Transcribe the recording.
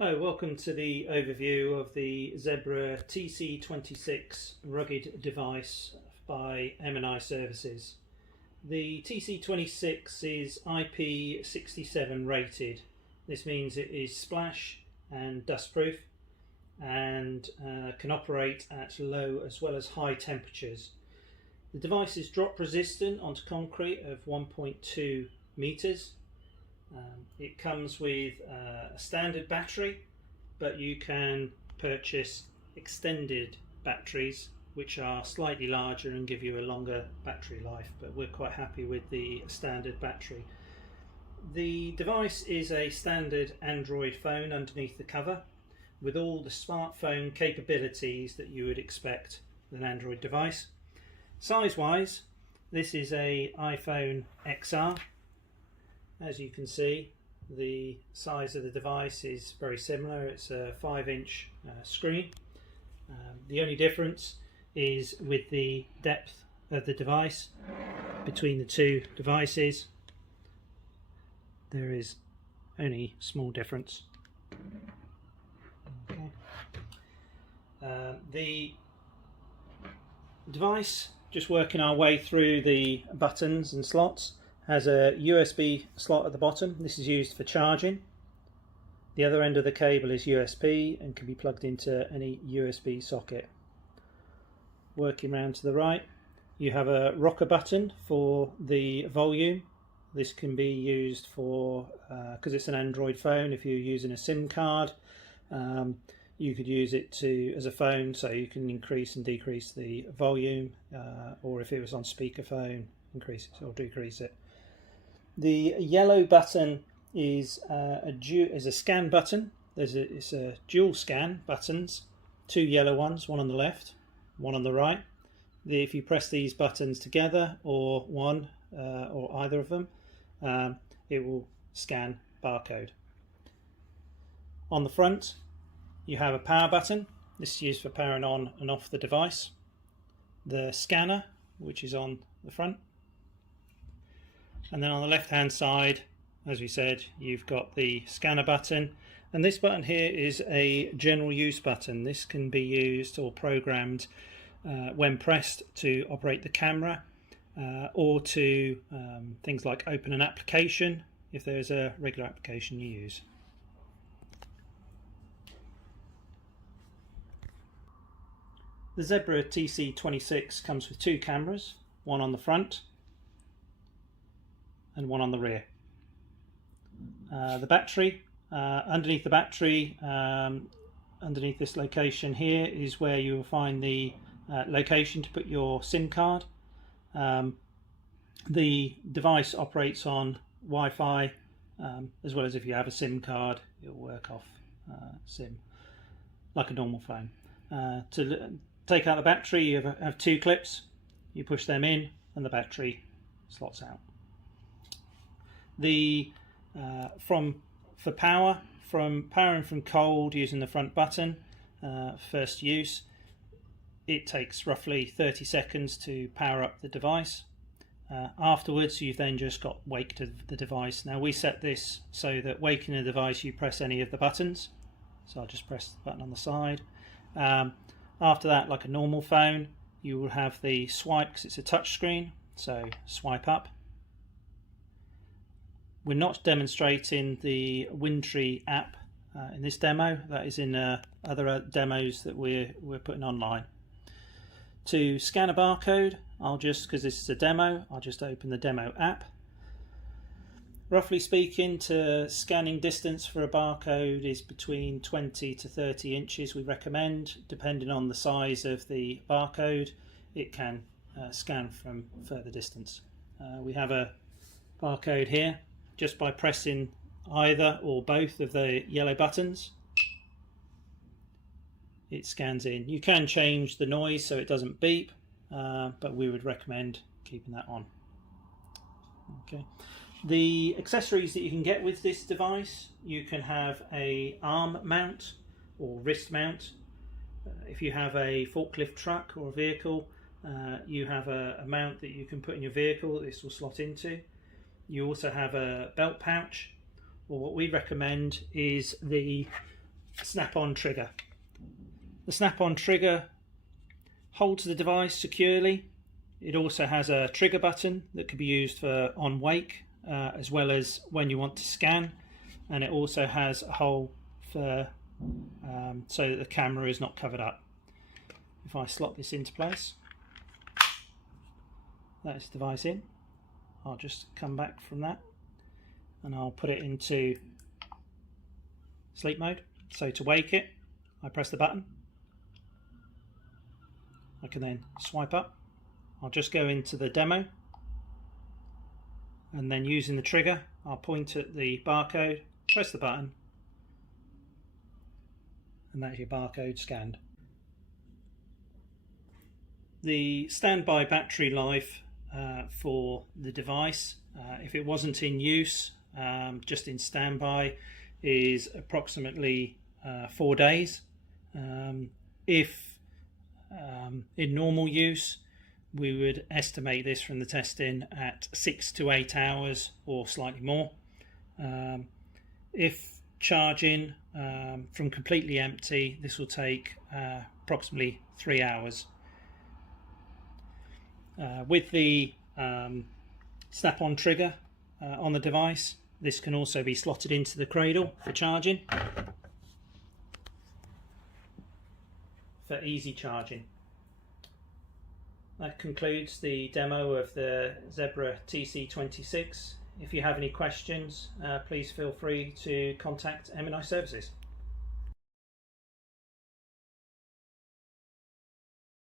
Hi, welcome to the overview of the Zebra TC26 rugged device by M&I Services. The TC26 is IP67 rated. This means it is splash and dustproof and can operate at low as well as high temperatures. The device is drop resistant onto concrete of 1.2 meters. It comes with a standard battery, but you can purchase extended batteries which are slightly larger and give you a longer battery life, but we're quite happy with the standard battery. The device is a standard Android phone underneath the cover with all the smartphone capabilities that you would expect with an Android device. Size wise, this is a iPhone XR. As you can see, the size of the device is very similar. It's a 5-inch screen. The only difference is with the depth of the device between the two devices. There is only small difference. Okay. The device, just working our way through the buttons and slots, has a USB slot at the bottom. This is used for charging. The other end of the cable is USB and can be plugged into any USB socket. Working round to the right, you have a rocker button for the volume. This can be used for, because it's an Android phone, if you're using a SIM card, you could use it as a phone, so you can increase and decrease the volume, or if it was on speakerphone, increase it or decrease it. The yellow button is a scan button. It's a dual scan buttons, two yellow ones, one on the left, one on the right. If you press these buttons together, or one or either of them, it will scan barcode. On the front, you have a power button. This is used for powering on and off the device. The scanner, which is on the front. And then on the left hand side, as we said, you've got the scanner button, and this button here is a general use button. This can be used or programmed when pressed to operate the camera, or to things like open an application if there's a regular application you use. The Zebra TC26 comes with two cameras, one on the front and one on the rear. The battery, underneath the battery, underneath this location here is where you will find the location to put your SIM card. The device operates on Wi-Fi, as well as if you have a SIM card, it'll work off SIM like a normal phone. To take out the battery, you have two clips. You push them in and the battery slots out. For power, from powering from cold using the front button, first use, it takes roughly 30 seconds to power up the device. Afterwards, you've then just got wake to the device. Now we set this so that waking the device, you press any of the buttons. So I'll just press the button on the side. After that, like a normal phone, you will have the swipe because it's a touch screen. So swipe up. We're not demonstrating the Windtree app in this demo. That is in other demos that we're putting online. To scan a barcode, because this is a demo, I'll just open the demo app. Roughly speaking, to scanning distance for a barcode is between 20 to 30 inches we recommend. Depending on the size of the barcode, it can scan from further distance. We have a barcode here. Just by pressing either or both of the yellow buttons, it scans in. You can change the noise so it doesn't beep, but we would recommend keeping that on. Okay. The accessories that you can get with this device, you can have a arm mount or wrist mount. If you have a forklift truck or a vehicle, you have a mount that you can put in your vehicle that this will slot into. You also have a belt pouch, or what we recommend is the snap-on trigger. The snap-on trigger holds the device securely. It also has a trigger button that can be used for on wake as well as when you want to scan, and it also has a hole for so that the camera is not covered up. If I slot this into place, that's the device in. I'll just come back from that and I'll put it into sleep mode. So to wake it, I press the button. I can then swipe up. I'll just go into the demo, and then using the trigger, I'll point at the barcode, press the button, and that's your barcode scanned. The standby battery life for the device, if it wasn't in use, just in standby, is approximately 4 days. If in normal use, we would estimate this from the testing at 6 to 8 hours or slightly more. If charging from completely empty, this will take approximately 3 hours. With the snap-on trigger on the device, this can also be slotted into the cradle for charging, for easy charging. That concludes the demo of the Zebra TC26. If you have any questions, please feel free to contact M&I Services.